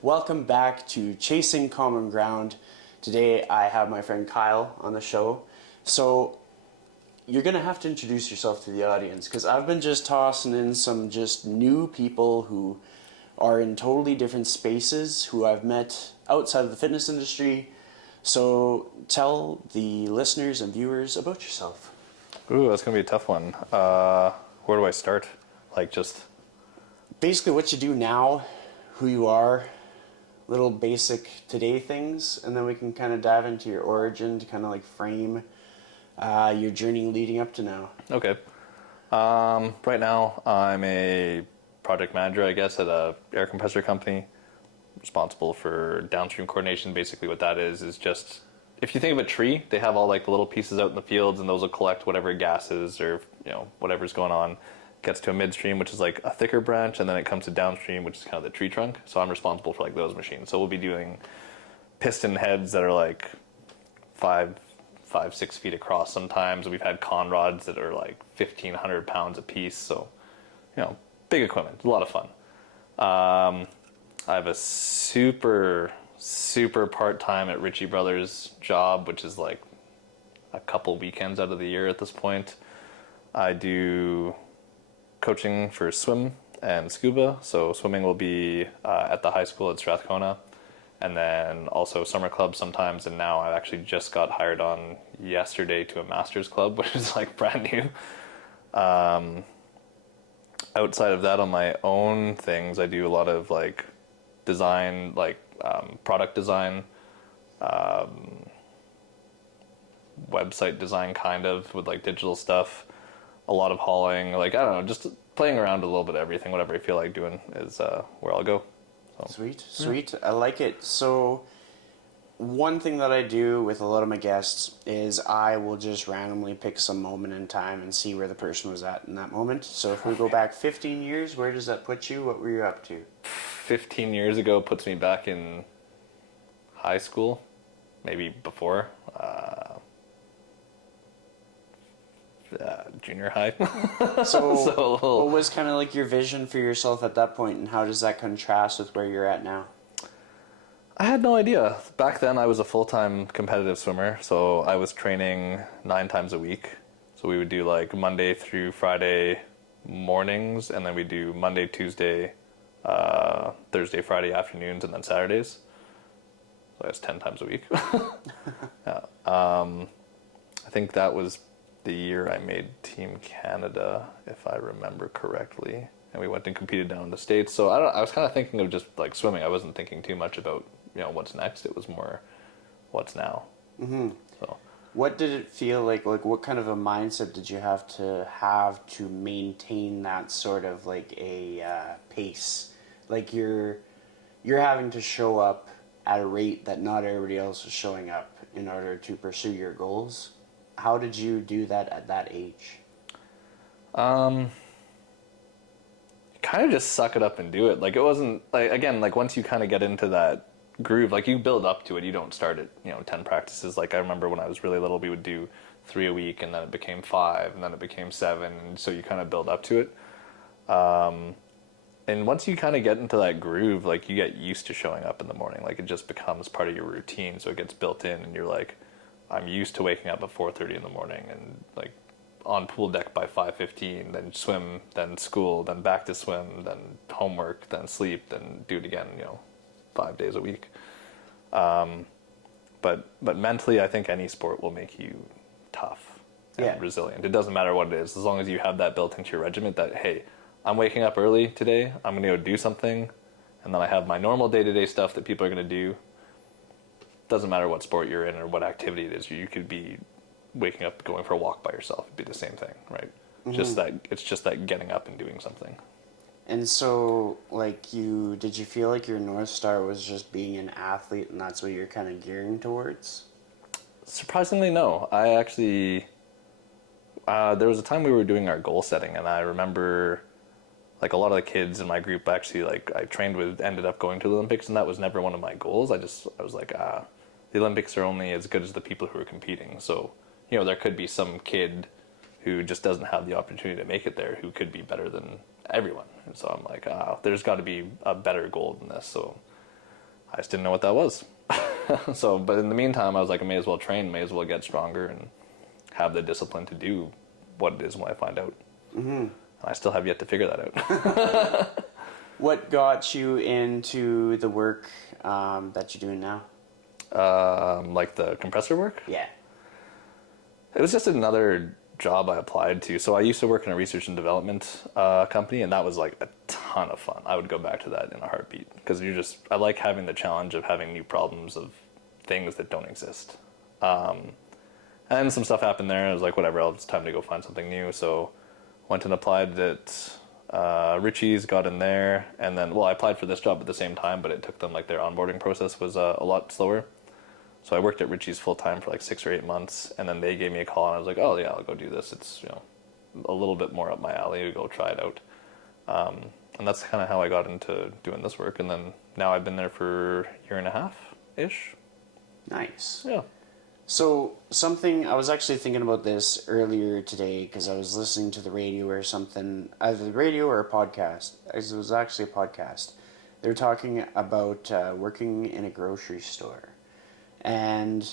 Welcome back to Chasing Common Ground. Today I have my friend Kyle on the show. So you're going to have to introduce yourself to the audience because I've been just tossing in some just new people who are in totally different spaces who I've met outside of the fitness industry. So tell the listeners and viewers about yourself. Ooh, that's going to be a tough one. Where do I start? Just... Basically what you do now, who you are, little basic today things, and then we can kind of dive into your origin to kind of frame your journey leading up to now. Okay. Right now, I'm a project manager, I guess, at a air compressor company, responsible for downstream coordination. Basically what that is just, if you think of a tree, they have all the little pieces out in the fields, and those will collect whatever gases or, whatever's going on. Gets to a midstream, which is a thicker branch, and then it comes to downstream, which is kind of the tree trunk. So I'm responsible for those machines. So we'll be doing piston heads that are 6 feet across sometimes. We've had con rods that are 1,500 pounds a piece. So, big equipment, a lot of fun. I have a super part-time at Ritchie Brothers job, which is a couple weekends out of the year at this point. I do coaching for swim and scuba. So swimming will be at the high school at Strathcona, and then also summer club sometimes. And now I actually just got hired on yesterday to a master's club, which is brand new. Outside of that, on my own things, I do a lot of design, product design, website design, kind of with digital stuff. A lot of hauling, I don't know, just playing around a little bit of everything. Whatever I feel like doing is where I'll go. So. Sweet. I like it. So one thing that I do with a lot of my guests is I will just randomly pick some moment in time and see where the person was at in that moment. So if we go back 15 years, where does that put you? What were you up to? 15 years ago puts me back in high school, maybe before. Junior high. So what was kind of your vision for yourself at that point, and how does that contrast with where you're at now? I had no idea. Back then I was a full-time competitive swimmer, so I was training 9 times a week. So we would do Monday through Friday mornings, and then we do Monday, Tuesday, Thursday, Friday afternoons, and then Saturdays. So that's 10 times a week. Yeah. I think that was the year I made Team Canada, if I remember correctly, and we went and competed down in the States. So I was kind of thinking of just swimming. I wasn't thinking too much about what's next. It was more what's now. Mm-hmm. So what did it feel like? What kind of a mindset did you have to maintain that sort of a pace? You're having to show up at a rate that not everybody else is showing up in order to pursue your goals. How did you do that at that age? Kind of just suck it up and do it. It wasn't again, once you kind of get into that groove, you build up to it. You don't start at 10 practices. I remember when I was really little, we would do 3 a week, and then it became 5, and then it became 7, and so you kind of build up to it. And once you kind of get into that groove, you get used to showing up in the morning. It just becomes part of your routine, so it gets built in, and you're I'm used to waking up at 4:30 in the morning and on pool deck by 5:15, then swim, then school, then back to swim, then homework, then sleep, then do it again, 5 days a week. But mentally, I think any sport will make you tough and resilient. It doesn't matter what it is, as long as you have that built into your regiment that, hey, I'm waking up early today, I'm going to go do something, and then I have my normal day-to-day stuff that people are going to do. Doesn't matter what sport you're in or what activity it is. You could be waking up, going for a walk by yourself. It'd be the same thing, right? Mm-hmm. It's just that getting up and doing something. And so, did you feel like your North Star was just being an athlete, and that's what you're kind of gearing towards? Surprisingly, no. I actually, there was a time we were doing our goal setting, and I remember, a lot of the kids in my group actually, I trained with, ended up going to the Olympics, and that was never one of my goals. I was the Olympics are only as good as the people who are competing. So, there could be some kid who just doesn't have the opportunity to make it there who could be better than everyone. And so I'm there's got to be a better goal than this. So I just didn't know what that was. So, but in the meantime, I was like, I may as well train, may as well get stronger and have the discipline to do what it is when I find out. Mm-hmm. I still have yet to figure that out. What got you into the work that you're doing now? Like the compressor work? Yeah. It was just another job I applied to. So I used to work in a research and development company, and that was like a ton of fun. I would go back to that in a heartbeat because I like having the challenge of having new problems of things that don't exist. And some stuff happened there. I was like, whatever, it's time to go find something new. So went and applied at Richie's, got in there, and then, well, I applied for this job at the same time, but it took them, like, their onboarding process was a lot slower. So I worked at Richie's full time for like 6 or 8 months, and then they gave me a call, and I was like, oh yeah, I'll go do this. It's, a little bit more up my alley to go try it out. And that's kind of how I got into doing this work. And then now I've been there for a year and a half-ish. Nice. Yeah. So I was actually thinking about this earlier today because I was listening to the radio or something, either the radio or a podcast. It was actually a podcast. They were talking about working in a grocery store. And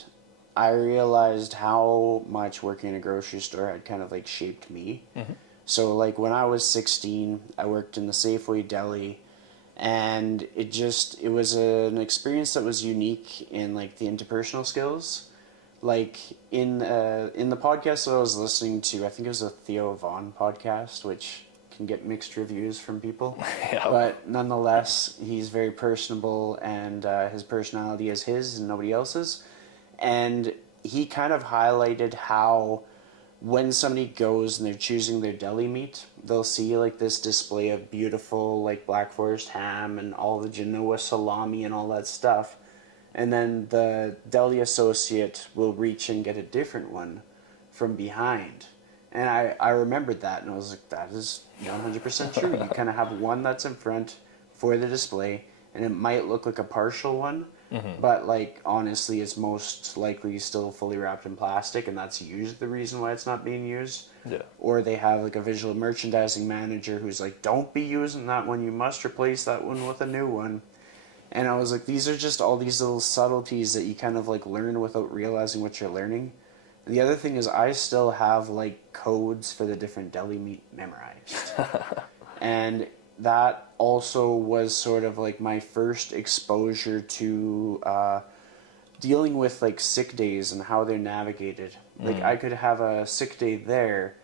I realized how much working in a grocery store had kind of like shaped me. Mm-hmm. So like when I was 16, I worked in the Safeway deli, and it was an experience that was unique in like the interpersonal skills. Like in the podcast that I was listening to, I think it was a Theo Vaughn podcast, which can get mixed reviews from people. Yeah. But nonetheless, he's very personable, and his personality is his and nobody else's. And he kind of highlighted how when somebody goes and they're choosing their deli meat, they'll see like this display of beautiful like Black Forest ham and all the Genoa salami and all that stuff. And then the deli associate will reach and get a different one from behind. And I remembered that, and I was like, that is 100% true. You kind of have one that's in front for the display, and it might look like a partial one, mm-hmm. but like honestly, it's most likely still fully wrapped in plastic, and that's usually the reason why it's not being used. Yeah. Or they have like a visual merchandising manager who's like, don't be using that one, you must replace that one with a new one. And I was like, these are just all these little subtleties that you kind of like learn without realizing what you're learning. The other thing is I still have like codes for the different deli meat memorized. And that also was sort of like my first exposure to dealing with like sick days and how they're navigated. Like I could have a sick day there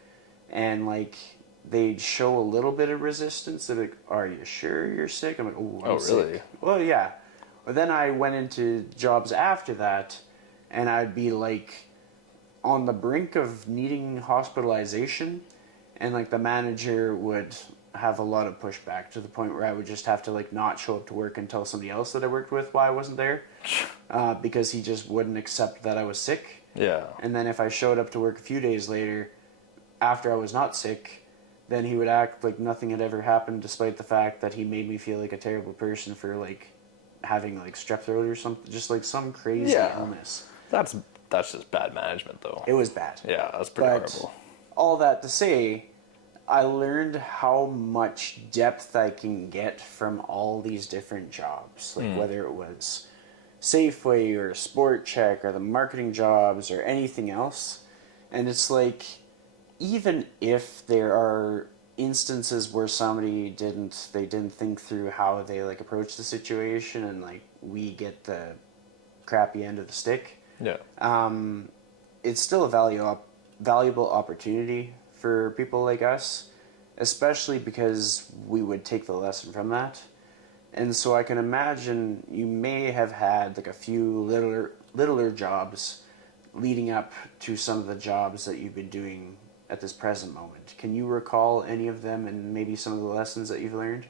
and like they'd show a little bit of resistance. They're like, are you sure you're sick? I'm like, I'm sick. Really? Well, yeah. But then I went into jobs after that and I'd be like on the brink of needing hospitalization, and like the manager would have a lot of pushback to the point where I would just have to like not show up to work and tell somebody else that I worked with why I wasn't there, because he just wouldn't accept that I was sick. Yeah. And then if I showed up to work a few days later after I was not sick, then he would act like nothing had ever happened, despite the fact that he made me feel like a terrible person for like having like strep throat or something, just like some crazy illness. That's just bad management, though. It was bad. Yeah, that's pretty horrible. All that to say, I learned how much depth I can get from all these different jobs. Like whether it was Safeway or Sport Check or the marketing jobs or anything else. And it's like, even if there are instances where somebody didn't think through how they like approach the situation, and like we get the crappy end of the stick. Yeah. It's still a valuable opportunity for people like us, especially because we would take the lesson from that. And so I can imagine you may have had like a few littler jobs leading up to some of the jobs that you've been doing at this present moment. Can you recall any of them and maybe some of the lessons that you've learned?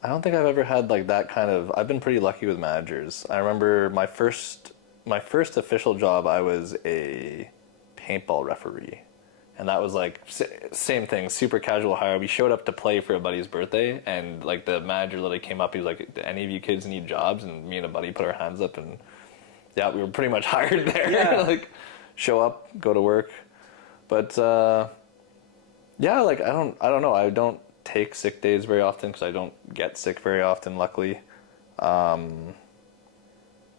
I don't think I've ever had like that kind of. I've been pretty lucky with managers. I remember my first official job. I was a paintball referee, and that was like same thing, super casual hire. We showed up to play for a buddy's birthday, and like the manager literally came up. He was like, "Do any of you kids need jobs?" And me and a buddy put our hands up, and yeah, we were pretty much hired there. Yeah. Like, show up, go to work, but yeah, like I don't know. I don't take sick days very often because I don't get sick very often, luckily.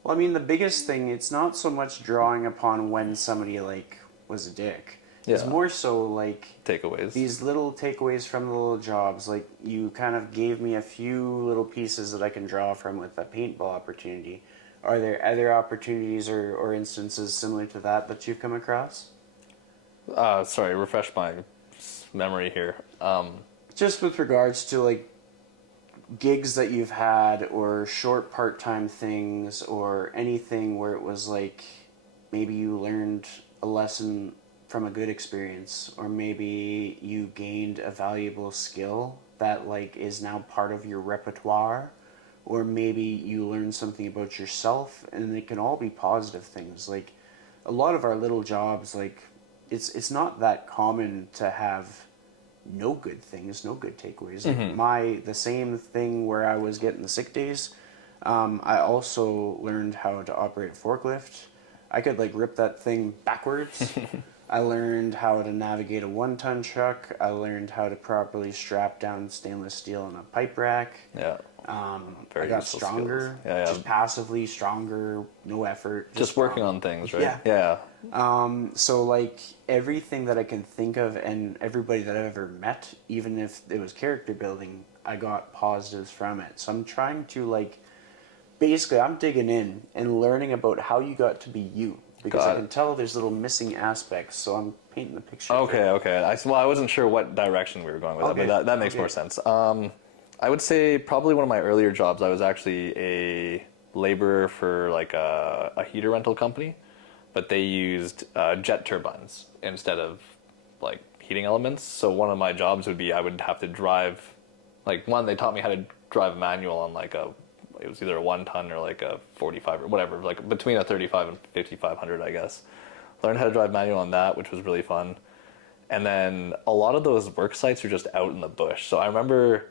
Well, I mean, the biggest thing, it's not so much drawing upon when somebody, like, was a dick. It's Yeah. more so, like, Takeaways. these little takeaways from the little jobs. Like, you kind of gave me a few little pieces that I can draw from with that paintball opportunity. Are there other opportunities or instances similar to that you've come across? Sorry, refresh my memory here. Just with regards to, like, gigs that you've had or short part-time things or anything where it was like maybe you learned a lesson from a good experience or maybe you gained a valuable skill that like is now part of your repertoire or maybe you learned something about yourself, and it can all be positive things. Like a lot of our little jobs, like it's not that common to have no good things, no good takeaways. Like the same thing where I was getting the sick days. I also learned how to operate a forklift. I could like rip that thing backwards. I learned how to navigate a 1-ton truck. I learned how to properly strap down stainless steel in a pipe rack. Yeah. I Very got useful stronger, skills. Yeah. just passively stronger, no effort. Just working on things, right? Yeah. Yeah. So like everything that I can think of and everybody that I've ever met, even if it was character building, I got positives from it. So I'm trying to like, basically I'm digging in and learning about how you got to be you. Because I can tell there's little missing aspects, so I'm painting the picture. Okay. I wasn't sure what direction we were going with that, but that makes more sense. I would say probably one of my earlier jobs, I was actually a laborer for like a heater rental company, but they used jet turbines instead of like heating elements. So one of my jobs would be I would have to drive, like one, they taught me how to drive a manual on like it was either a 1-ton or like a 45 or whatever, like between a 35 and 5500, I guess. Learned how to drive manual on that, which was really fun. And then a lot of those work sites are just out in the bush. So I remember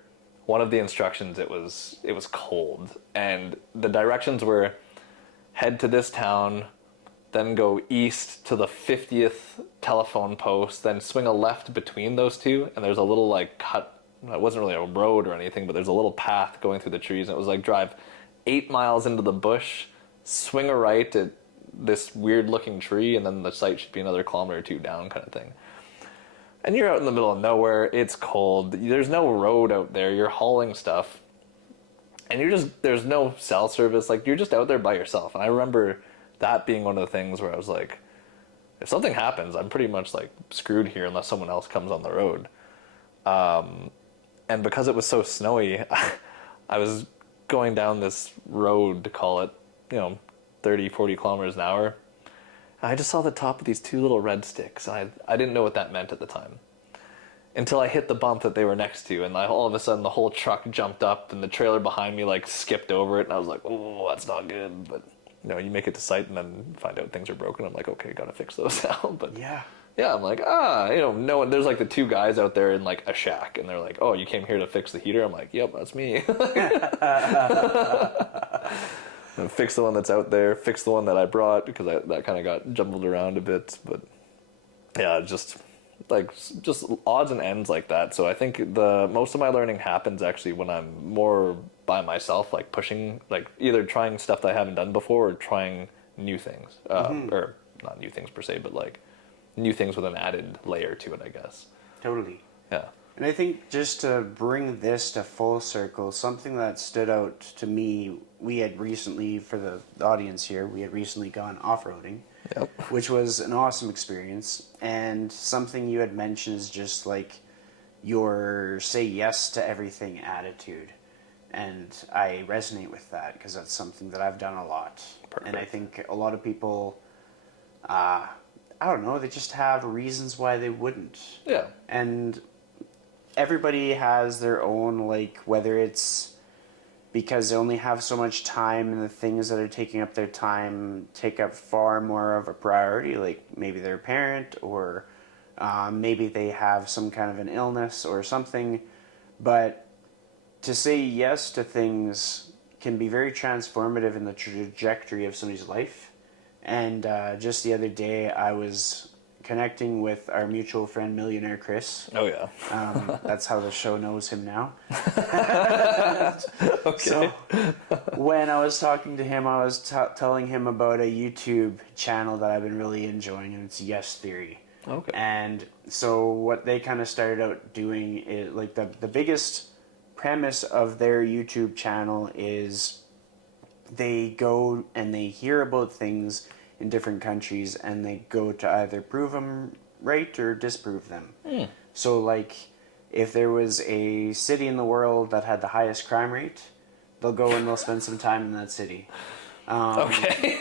one of the instructions, it was cold, and the directions were head to this town, then go east to the 50th telephone post, then swing a left between those two, and there's a little like cut. It wasn't really a road or anything, but there's a little path going through the trees, and it was like drive 8 miles into the bush, swing a right at this weird looking tree, and then the site should be another kilometer or two down, kind of thing. And you're out in the middle of nowhere, it's cold, there's no road out there, you're hauling stuff, and there's no cell service, like you're just out there by yourself. And I remember that being one of the things where I was like, if something happens, I'm pretty much like screwed here unless someone else comes on the road. And because it was so snowy, I was going down this road, to call it, 30, 40 kilometers an hour. And I just saw the top of these two little red sticks. And I didn't know what that meant at the time. Until I hit the bump that they were next to. And all of a sudden the whole truck jumped up and the trailer behind me like skipped over it. And I was like, oh, that's not good. But, you make it to site and then find out things are broken. I'm like, okay, gotta fix those now. But yeah, I'm like, no one, there's like the two guys out there in like a shack, and they're like, oh, you came here to fix the heater? I'm like, yep, that's me. Fix the one that's out there, fix the one that I brought, because that kind of got jumbled around a bit. But yeah, just odds and ends like that. So I think most of my learning happens actually when I'm more by myself, like pushing, like either trying stuff that I haven't done before or trying new things, or not new things per se, but like new things with an added layer to it, I guess. Totally. Yeah. And I think just to bring this to full circle, something that stood out to me, we had recently, for the audience here, we had recently gone off-roading, which was an awesome experience. And something you had mentioned is just like your say yes to everything attitude. And I resonate with that because that's something that I've done a lot. Perfect. And I think a lot of people, I don't know, they just have reasons why they wouldn't. Yeah. And everybody has their own, like, whether it's because they only have so much time and the things that are taking up their time take up far more of a priority, like maybe they're a parent or maybe they have some kind of an illness or something. But to say yes to things can be very transformative in the trajectory of somebody's life. And just the other day I was connecting with our mutual friend, Millionaire Chris. Oh yeah. That's how the show knows him now. Okay. So when I was talking to him, I was telling him about a YouTube channel that I've been really enjoying, and it's Yes Theory. Okay. And so what they kind of started out doing is, like, the biggest premise of their YouTube channel is they go and they hear about things in different countries, and they go to either prove them right or disprove them. So, like, if there was a city in the world that had the highest crime rate, they'll go and they'll spend some time in that city. Okay.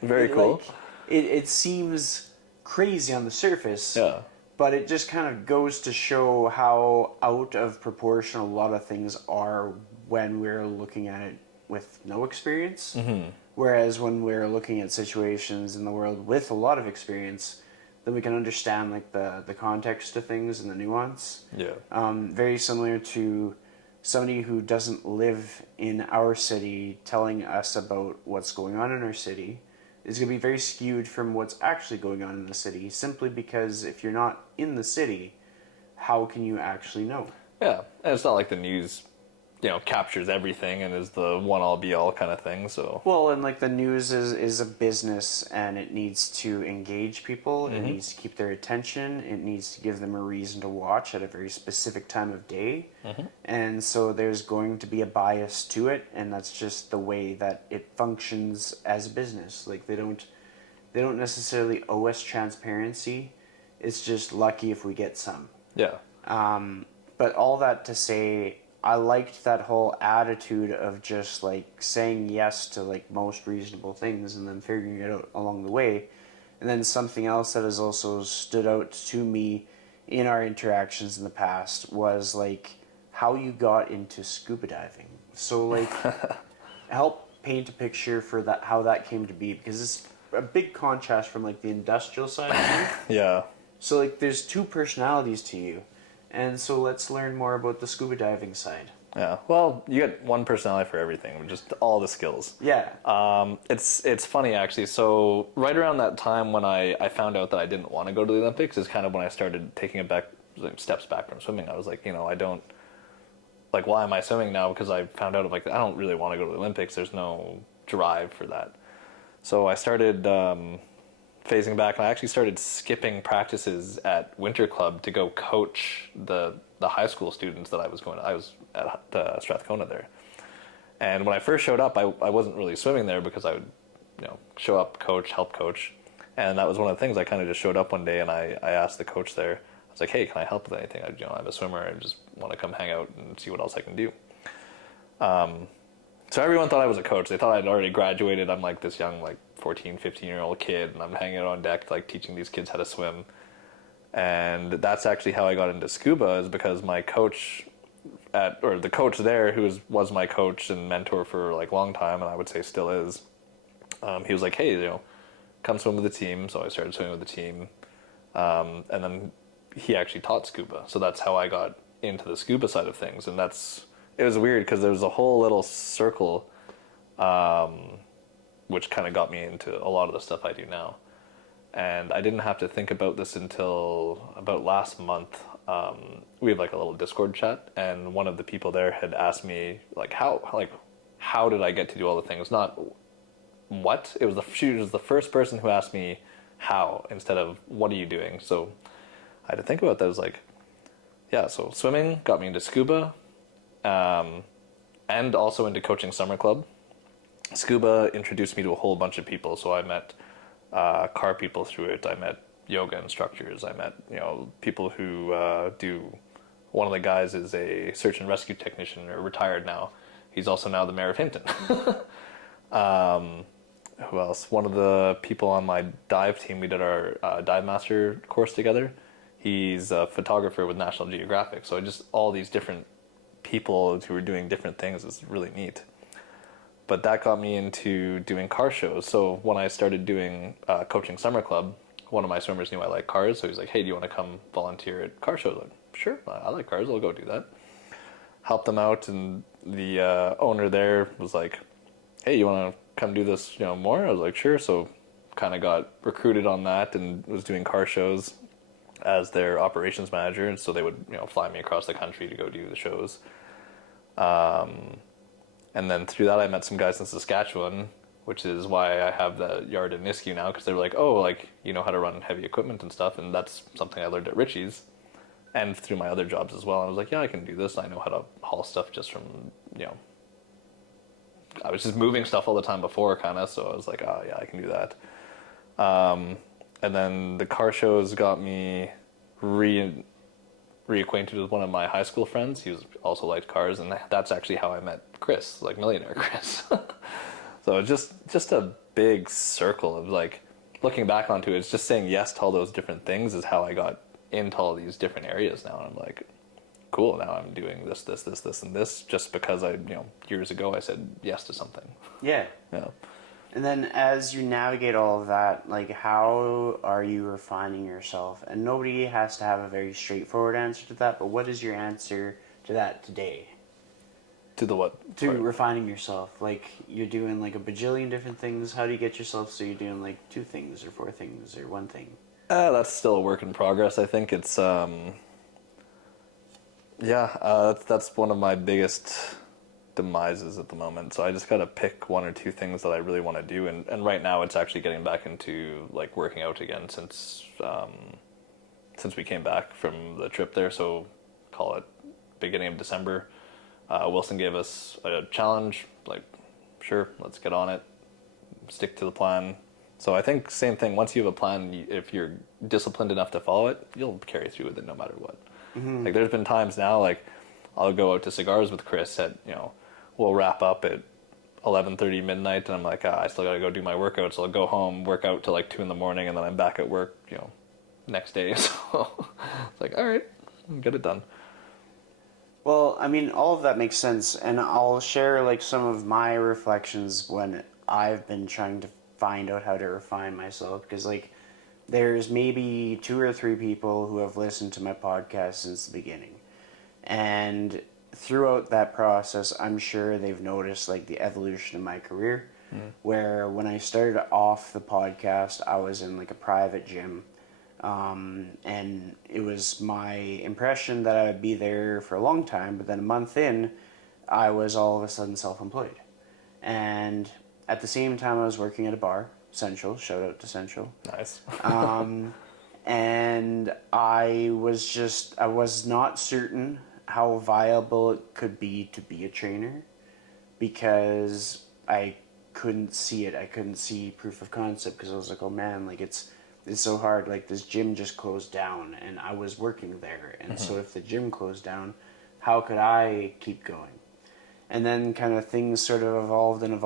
Very cool. Like, it seems crazy on the surface, Yeah. but it just kind of goes to show how out of proportion a lot of things are when we're looking at it with no experience. Whereas when we're looking at situations in the world with a lot of experience, then we can understand, like, the context of things and the nuance. Yeah. Very similar to somebody who doesn't live in our city telling us about what's going on in our city is going to be very skewed from what's actually going on in the city, simply because if you're not in the city, how can you actually know? Yeah. And it's not like the news, captures everything and is the one all be all kind of thing. So. Well, and, like, the news is a business, and it needs to engage people. It needs to keep their attention. It needs to give them a reason to watch at a very specific time of day. And so there's going to be a bias to it, and that's just the way that it functions as a business. Like, they don't necessarily owe us transparency. It's just lucky if we get some. Yeah. But all that to say, I liked that whole attitude of just, like, saying yes to, like, most reasonable things and then figuring it out along the way. And then something else that has also stood out to me in our interactions in the past was, like, how you got into scuba diving. So, like, help paint a picture for that, how that came to be, because it's a big contrast from, like, the industrial side of you. Yeah. So, like, there's two personalities to you. And so let's learn more about the scuba diving side. Yeah. Well, you get one personality for everything, just all the skills. Yeah. It's funny actually. So right around that time when I found out that I didn't want to go to the Olympics is kind of when I started taking steps back from swimming. I was like, I don't, like, why am I swimming now? Because I found out, like, I don't really want to go to the Olympics. There's no drive for that. So I started phasing back, and I actually started skipping practices at Winter Club to go coach the high school students that I was going to. I was at Strathcona there. And when I first showed up, I wasn't really swimming there because I would, show up, coach, help coach. And that was one of the things. I kind of just showed up one day and I asked the coach there, I was like, hey, can I help with anything? I'm a swimmer. I just want to come hang out and see what else I can do. So everyone thought I was a coach. They thought I'd already graduated. I'm like this young, like 14, 15-year-old kid, and I'm hanging out on deck, like teaching these kids how to swim. And that's actually how I got into scuba, is because my coach the coach there, who was my coach and mentor for, like, a long time, and I would say still is, he was like, hey, come swim with the team. So I started swimming with the team. And then he actually taught scuba. So that's how I got into the scuba side of things. And it was weird because there was a whole little circle, which kind of got me into a lot of the stuff I do now. And I didn't have to think about this until about last month. We have, like, a little Discord chat, and one of the people there had asked me, like, how did I get to do all the things? Not what. She was the first person who asked me how instead of what are you doing. So I had to think about that. I was like, yeah. So swimming got me into scuba, and also into coaching summer club. Scuba introduced me to a whole bunch of people. So I met car people through it. I met yoga instructors. I met, people who do. One of the guys is a search and rescue technician, or retired now. He's also now the mayor of Hinton. Who else? One of the people on my dive team, we did our dive master course together. He's a photographer with National Geographic. So just all these different people who were doing different things is really neat. But that got me into doing car shows. So when I started doing coaching summer club, one of my swimmers knew I like cars. So he's like, hey, do you want to come volunteer at car shows? Like, sure, I like cars. I'll go do that. Helped them out. And the owner there was like, hey, you want to come do this, more? I was like, sure. So kind of got recruited on that and was doing car shows as their operations manager, and so they would fly me across the country to go do the shows. And then through that, I met some guys in Saskatchewan, which is why I have the yard in Nisku now, because they were like, oh, like, you know how to run heavy equipment and stuff, and that's something I learned at Ritchie's and through my other jobs as well. And I was like, yeah, I can do this. I know how to haul stuff just from, I was just moving stuff all the time before, kind of, so I was like, oh, yeah, I can do that. And then the car shows got me reacquainted with one of my high school friends. He was also liked cars, and that's actually how I met Chris, like Millionaire Chris. So it's just a big circle of, like, looking back onto it, it's just saying yes to all those different things is how I got into all these different areas now. And I'm like, cool, now I'm doing this, and this, just because years ago I said yes to something. Yeah. Yeah. And then as you navigate all of that, like, how are you refining yourself? And nobody has to have a very straightforward answer to that, but what is your answer to that today? To the what? To part? refining yourself. Like, you're doing like a bajillion different things. How do you get yourself so you're doing like 2 things or 4 things or 1 thing? That's still a work in progress. I think it's that's one of my biggest demises at the moment. So I just gotta pick 1 or 2 things that I really want to do, and right now it's actually getting back into like working out again since we came back from the trip there. So call it beginning of December. Wilson gave us a challenge, like, sure, let's get on it, stick to the plan. So I think same thing, once you have a plan, if you're disciplined enough to follow it, you'll carry through with it no matter what. Mm-hmm. Like, there's been times now, like, I'll go out to cigars with Chris at, we'll wrap up at 11:30 midnight, and I'm like, I still gotta go do my workout, so I'll go home, work out till like 2 in the morning, and then I'm back at work, next day. So it's like, all right, get it done. Well, I mean, all of that makes sense, and I'll share like some of my reflections when I've been trying to find out how to refine myself, because like there's maybe 2 or 3 people who have listened to my podcast since the beginning, and throughout that process, I'm sure they've noticed like the evolution of my career, where when I started off the podcast, I was in like a private gym. And it was my impression that I would be there for a long time, but then a month in, I was all of a sudden self-employed. And at the same time, I was working at a bar, Central, shout out to Central. Nice. And I was not certain how viable it could be to be a trainer, because I couldn't see it. I couldn't see proof of concept, because I was like, oh man, like it's so hard. Like, this gym just closed down and I was working there, and so if the gym closed down, how could I keep going? And then kind of things sort of evolved, and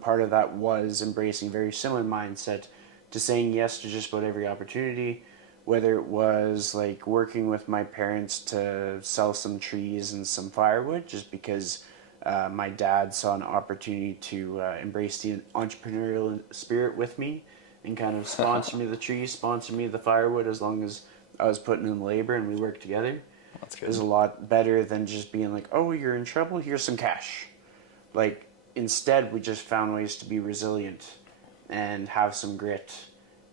part of that was embracing a very similar mindset to saying yes to just about every opportunity, whether it was like working with my parents to sell some trees and some firewood just because my dad saw an opportunity to embrace the entrepreneurial spirit with me and kind of sponsor me the trees, sponsor me the firewood, as long as I was putting in the labor and we worked together. That's good. It was a lot better than just being like, oh, you're in trouble, here's some cash. Like, instead, we just found ways to be resilient and have some grit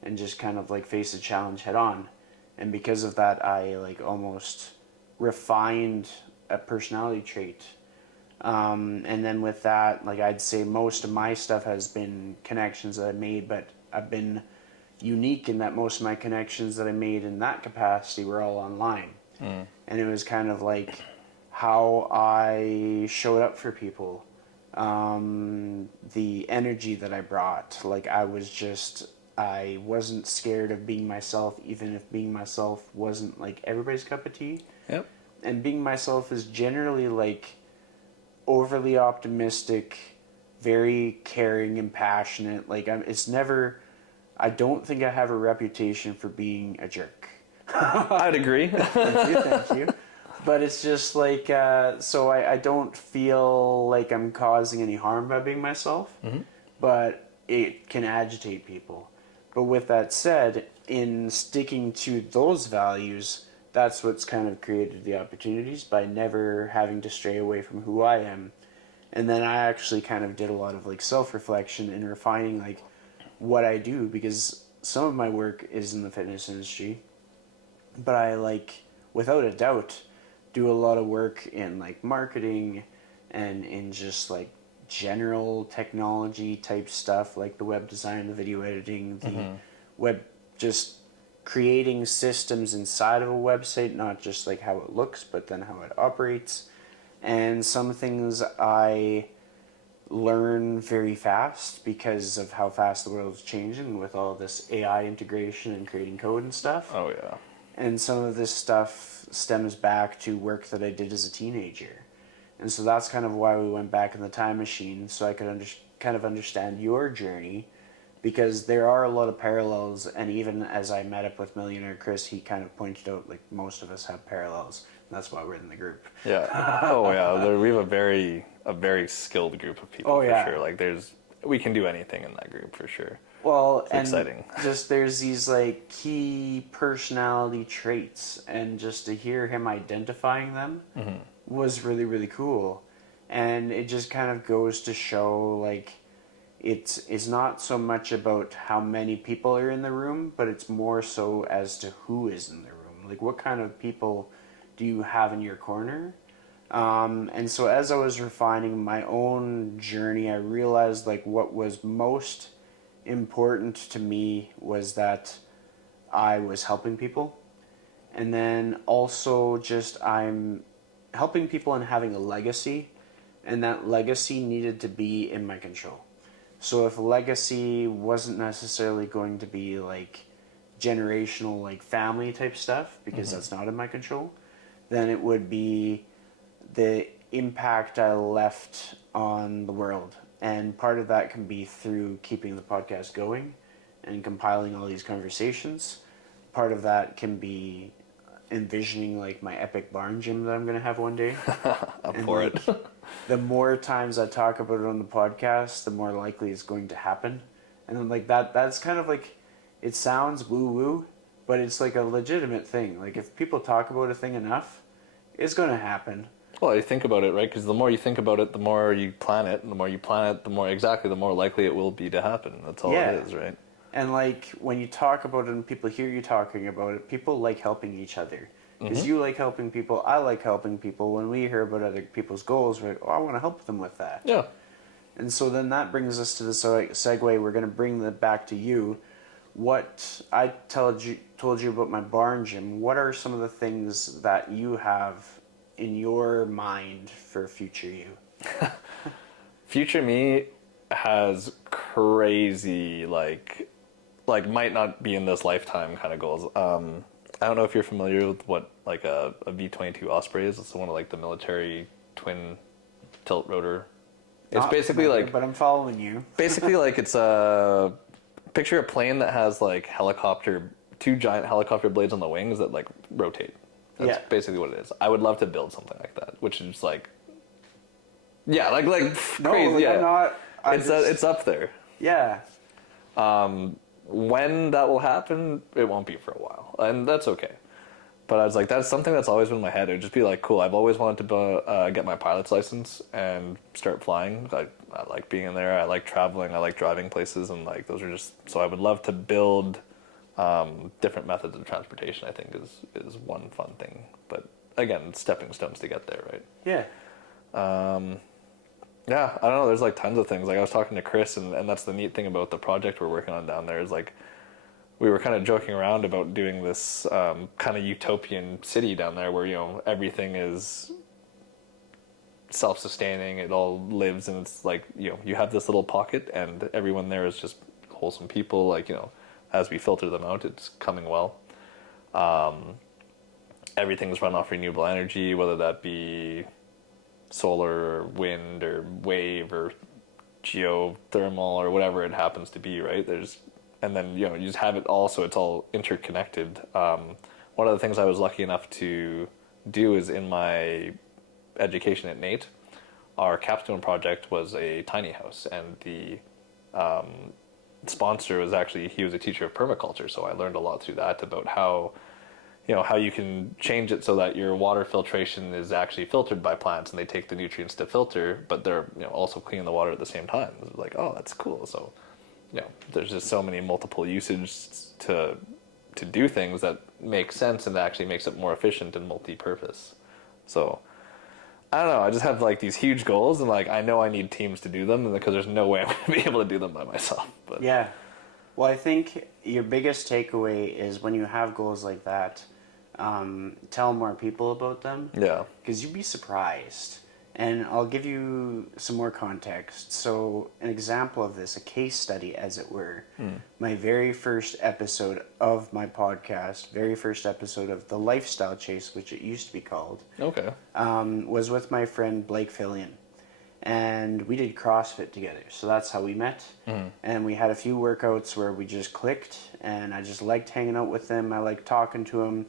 and just kind of like face a challenge head on. And because of that, I like almost refined a personality trait. And then with that, like, I'd say most of my stuff has been connections that I made, but I've been unique in that most of my connections that I made in that capacity were all online. And it was kind of like how I showed up for people, the energy that I brought. Like, I wasn't scared of being myself, even if being myself wasn't like everybody's cup of tea. Yep. And being myself is generally like overly optimistic, very caring and passionate. Like, I don't think I have a reputation for being a jerk. I'd agree. Thank you. But it's just like, so I don't feel like I'm causing any harm by being myself, but it can agitate people. But with that said, in sticking to those values, that's what's kind of created the opportunities, by never having to stray away from who I am. And then I actually kind of did a lot of like self-reflection and refining, like, what I do, because some of my work is in the fitness industry, but I like, without a doubt, do a lot of work in like marketing and in just like general technology type stuff, like the web design, the video editing, the web, just creating systems inside of a website, not just like how it looks, but then how it operates. And some things I learn very fast because of how fast the world is changing with all this AI integration and creating code and stuff. Oh yeah. And some of this stuff stems back to work that I did as a teenager. And so that's kind of why we went back in the time machine, so I could kind of understand your journey, because there are a lot of parallels. And even as I met up with Millionaire Chris, he kind of pointed out like most of us have parallels. That's why we're in the group. Yeah. Oh yeah. We have a very skilled group of people for sure. Like we can do anything in that group for sure. Well, it's and exciting. Just there's these like key personality traits, and just to hear him identifying them was really, really cool. And it just kind of goes to show like it's not so much about how many people are in the room, but it's more so as to who is in the room. Like, what kind of people do you have in your corner? And so as I was refining my own journey, I realized like what was most important to me was that I was helping people. And then also just I'm helping people and having a legacy, and that legacy needed to be in my control. So if legacy wasn't necessarily going to be like generational, like family type stuff, because that's not in my control, then it would be the impact I left on the world. And part of that can be through keeping the podcast going and compiling all these conversations. Part of that can be envisioning like my epic barn gym that I'm going to have one day. I'm for it. The more times I talk about it on the podcast, the more likely it's going to happen. And then like that's kind of like, it sounds woo woo, but it's like a legitimate thing. Like if people talk about a thing enough, it's going to happen. Well, you think about it, right? Because the more you think about it, the more you plan it, and the more you plan it, the more likely it will be to happen. That's all it is, right? And like when you talk about it and people hear you talking about it, people like helping each other. Because you like helping people, I like helping people. When we hear about other people's goals, we're like, oh, I want to help them with that. Yeah. And so then that brings us to the segue. We're going to bring that back to you. What I told you about my barn gym, what are some of the things that you have in your mind for future you? Future me has crazy, like might not be in this lifetime kind of goals. I don't know if you're familiar with what like a V-22 Osprey is. It's one of like the military twin tilt rotor. It's Not basically familiar, like, but I'm following you. basically like it's a picture a plane that has like two giant helicopter blades on the wings that like rotate. That's basically what it is. I would love to build something like that, which is like, yeah, like No, crazy. like, Yeah, I'm not. it's up there. Yeah. When that will happen, it won't be for a while, and that's okay. But I was like, that's something that's always been in my head. It would just be like, cool. I've always wanted to get my pilot's license and start flying. I like being in there. I like traveling. I like driving places, and like those are just. So I would love to build different methods of transportation. I think is one fun thing. But again, stepping stones to get there, right? Yeah. Yeah, I don't know. There's like tons of things. Like I was talking to Chris, and that's the neat thing about the project we're working on down there is like we were kind of joking around about doing this kind of utopian city down there where everything is self-sustaining. It all lives, and it's like you have this little pocket, and everyone there is just wholesome people. Like as we filter them out, it's coming well. Everything's run off renewable energy, whether that be solar or wind or wave or geothermal or whatever it happens to be, right? And then you just have it all, so it's all interconnected. One of the things I was lucky enough to do is in my education at NAIT, our capstone project was a tiny house, and the sponsor was he was a teacher of permaculture, so I learned a lot through that about how you can change it so that your water filtration is actually filtered by plants, and they take the nutrients to filter, but they're also cleaning the water at the same time. It's like, oh, that's cool. So there's just so many multiple usage to do things that make sense and that actually makes it more efficient and multi-purpose. So I don't know. I just have like these huge goals, and like I know I need teams to do them, because there's no way I'm going to be able to do them by myself. But Yeah. Well, I think your biggest takeaway is when you have goals like that, tell more people about them. yeah, Because you'd be surprised. And I'll give you some more context. So, an example of this, a case study, as it were. My very first episode of my podcast, very first episode of The Lifestyle Chase, which it used to be called, okay, was with my friend Blake Fillion. And we did CrossFit together. So that's how we met. And we had a few workouts where we just clicked, and I just liked hanging out with him. I liked talking to him.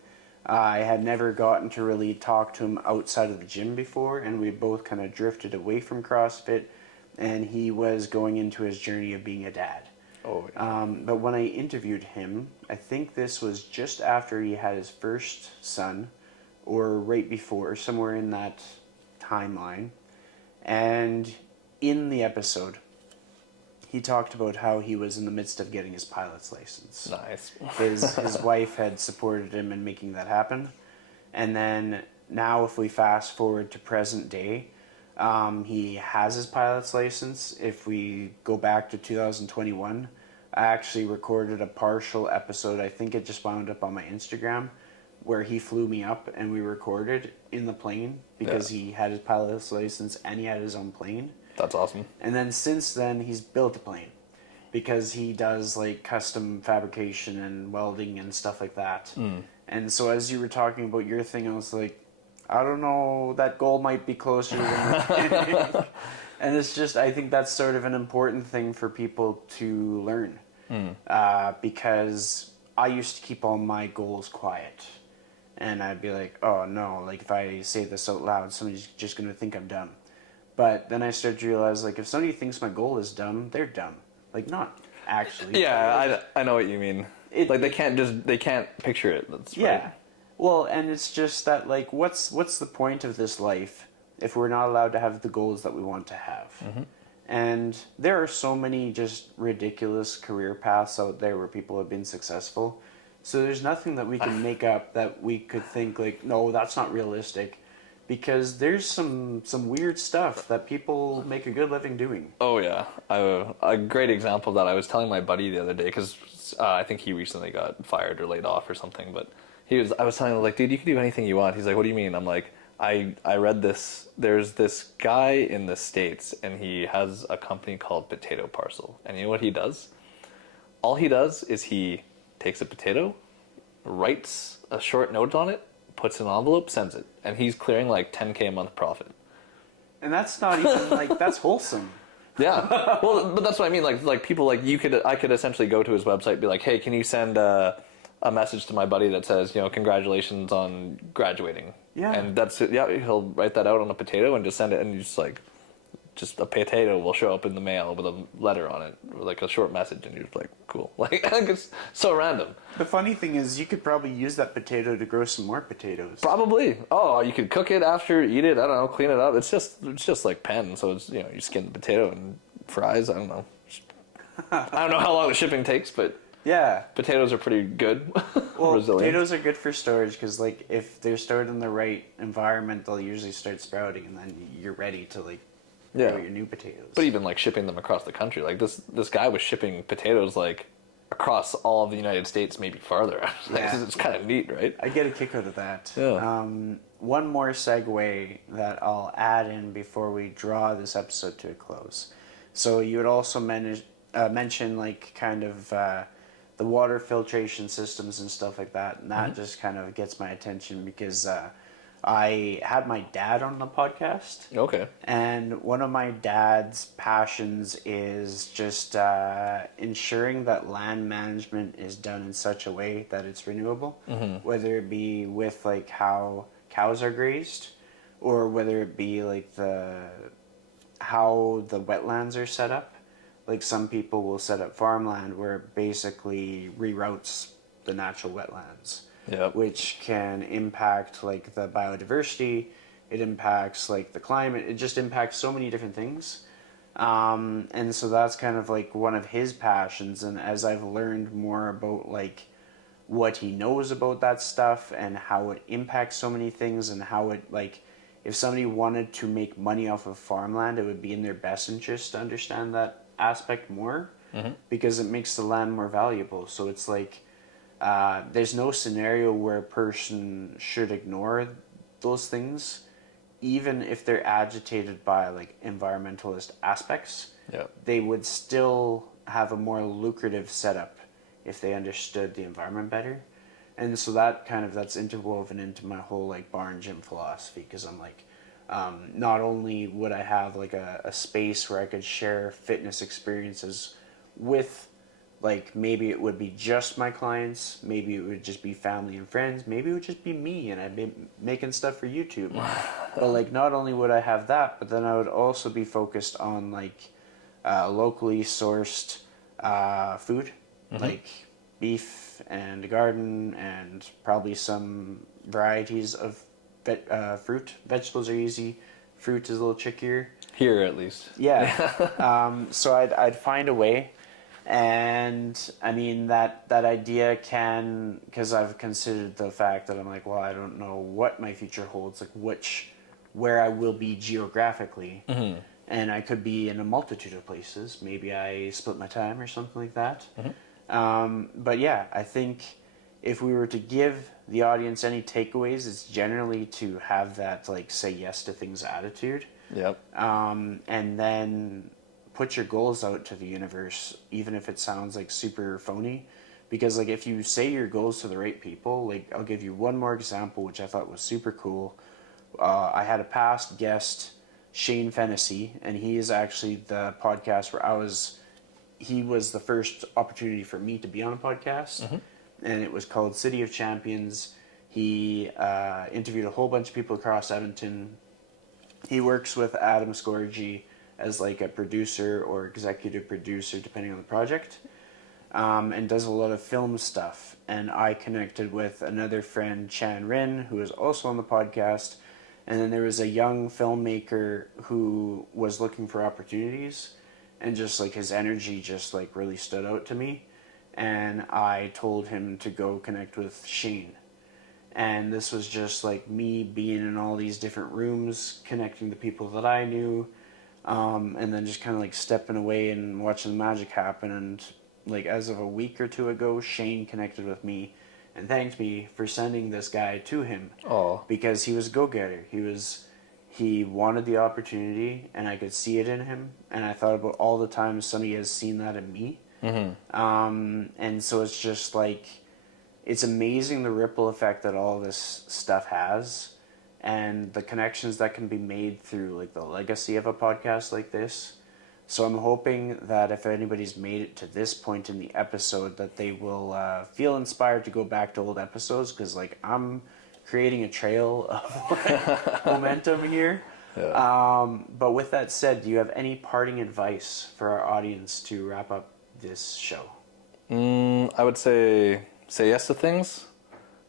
I had never gotten to really talk to him outside of the gym before, and we both kind of drifted away from CrossFit, and he was going into his journey of being a dad. oh yeah. But when I interviewed him, I think this was just after he had his first son, or right before, somewhere in that timeline. And in the episode, he talked about how he was in the midst of getting his pilot's license. Nice. His wife had supported him in making that happen. And then now if we fast forward to present day, he has his pilot's license. If we go back to 2021, I actually recorded a partial episode. I think it just wound up on my Instagram, where he flew me up and we recorded in the plane because he had his pilot's license and he had his own plane. That's awesome. And then since then, he's built a plane because he does like custom fabrication and welding and stuff like that. And so as you were talking about your thing, I was like, I don't know, that goal might be closer than you think. And it's just, I think that's sort of an important thing for people to learn. Because I used to keep all my goals quiet. And I'd be like, oh no, like if I say this out loud, somebody's just going to think I'm dumb. But then I started to realize, like, if somebody thinks my goal is dumb, they're dumb. Like, not actually. Yeah, I know what you mean. Like they can't picture it. That's yeah. right. Well, and it's just that, like, what's the point of this life if we're not allowed to have the goals that we want to have? And there are so many just ridiculous career paths out there where people have been successful. So there's nothing that we can make up that we could think, like, no, that's not realistic. Because there's some weird stuff that people make a good living doing. Oh yeah, a great example of that. I was telling my buddy the other day, because I think he recently got fired or laid off or something. But I was telling him, like, dude, you can do anything you want. He's like, what do you mean? I'm like, I read this. There's this guy in the States, and he has a company called Potato Parcel. And you know what he does? All he does is he takes a potato, writes a short note on it, puts in an envelope, sends it, and he's clearing like $10K a month profit. And that's not even like that's wholesome. Yeah, well, but that's what I mean. Like people, like I could essentially go to his website, be like, hey, can you send a message to my buddy that says, congratulations on graduating. Yeah. And that's it. Yeah, he'll write that out on a potato and just send it, and you just a potato will show up in the mail with a letter on it, or like a short message, and you're just like, cool. Like, it's so random. The funny thing is, you could probably use that potato to grow some more potatoes. Probably. Oh, you could cook it after, eat it. I don't know, clean it up. It's just like pen. So it's you skin the potato and fries. I don't know. I don't know how long the shipping takes, but yeah, potatoes are pretty good. Well, resilient. Potatoes are good for storage because, like, if they're stored in the right environment, they'll usually start sprouting, and then you're ready to grow your new potatoes. But even like shipping them across the country, like this guy was shipping potatoes like across all of the United States, maybe farther. It's kind of neat, right? I get a kick out of that. Yeah. One more segue that I'll add in before we draw this episode to a close. So you had also mention like kind of the water filtration systems and stuff like that, and that just kind of gets my attention because I had my dad on the podcast. Okay. And one of my dad's passions is just ensuring that land management is done in such a way that it's renewable, whether it be with like how cows are grazed, or whether it be like how the wetlands are set up. Like some people will set up farmland where it basically reroutes the natural wetlands. Yep. Which can impact like the biodiversity, it impacts like the climate, it just impacts so many different things. And so that's kind of like one of his passions. And as I've learned more about like what he knows about that stuff and how it impacts so many things, and how it like if somebody wanted to make money off of farmland, it would be in their best interest to understand that aspect more, because it makes the land more valuable. So it's like there's no scenario where a person should ignore those things, even if they're agitated by like environmentalist aspects. Yeah. They would still have a more lucrative setup if they understood the environment better. And so that's interwoven into my whole like bar and gym philosophy, because I'm like, not only would I have like a space where I could share fitness experiences with, like, maybe it would be just my clients, maybe it would just be family and friends, maybe it would just be me and I'd be making stuff for YouTube. But like, not only would I have that, but then I would also be focused on like locally sourced food, like beef and a garden, and probably some varieties of fruit. Vegetables are easy. Fruit is a little trickier. Here, at least. Yeah. So I'd find a way. And I mean, that idea can, because I've considered the fact that I'm like, well, I don't know what my future holds, like where I will be geographically. And I could be in a multitude of places. Maybe I split my time or something like that. But yeah, I think if we were to give the audience any takeaways, it's generally to have that like say yes to things attitude. Yep. And then put your goals out to the universe, even if it sounds like super phony. Because like if you say your goals to the right people, like I'll give you one more example, which I thought was super cool. I had a past guest, Shane Fennessy, and he is actually the podcast where he was the first opportunity for me to be on a podcast, and it was called City of Champions. He interviewed a whole bunch of people across Edmonton. He works with Adam Scorgi as like a producer or executive producer, depending on the project, and does a lot of film stuff. And I connected with another friend, Chan Rin, who is also on the podcast. And then there was a young filmmaker who was looking for opportunities, and just like his energy just like really stood out to me. And I told him to go connect with Shane. And this was just like me being in all these different rooms, connecting to people that I knew, and then just kind of like stepping away and watching the magic happen. And like as of a week or two ago, Shane connected with me and thanked me for sending this guy to him. Oh. Because he was a go-getter. He wanted the opportunity, and I could see it in him. And I thought about all the times somebody has seen that in me. And so it's just like, it's amazing the ripple effect that all this stuff has, and the connections that can be made through like the legacy of a podcast like this. So I'm hoping that if anybody's made it to this point in the episode, that they will feel inspired to go back to old episodes, because like I'm creating a trail of momentum here. Yeah. But with that said, do you have any parting advice for our audience to wrap up this show? I would say yes to things.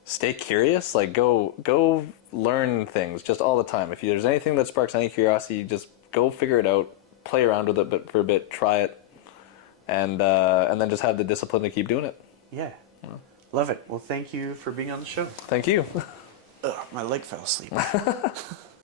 Stay curious. Like go learn things just all the time. If there's anything that sparks any curiosity, just go figure it out. Play around with it for a bit. Try it, and then just have the discipline to keep doing it. Yeah. Love it. Well, thank you for being on the show. Thank you. Ugh, my leg fell asleep.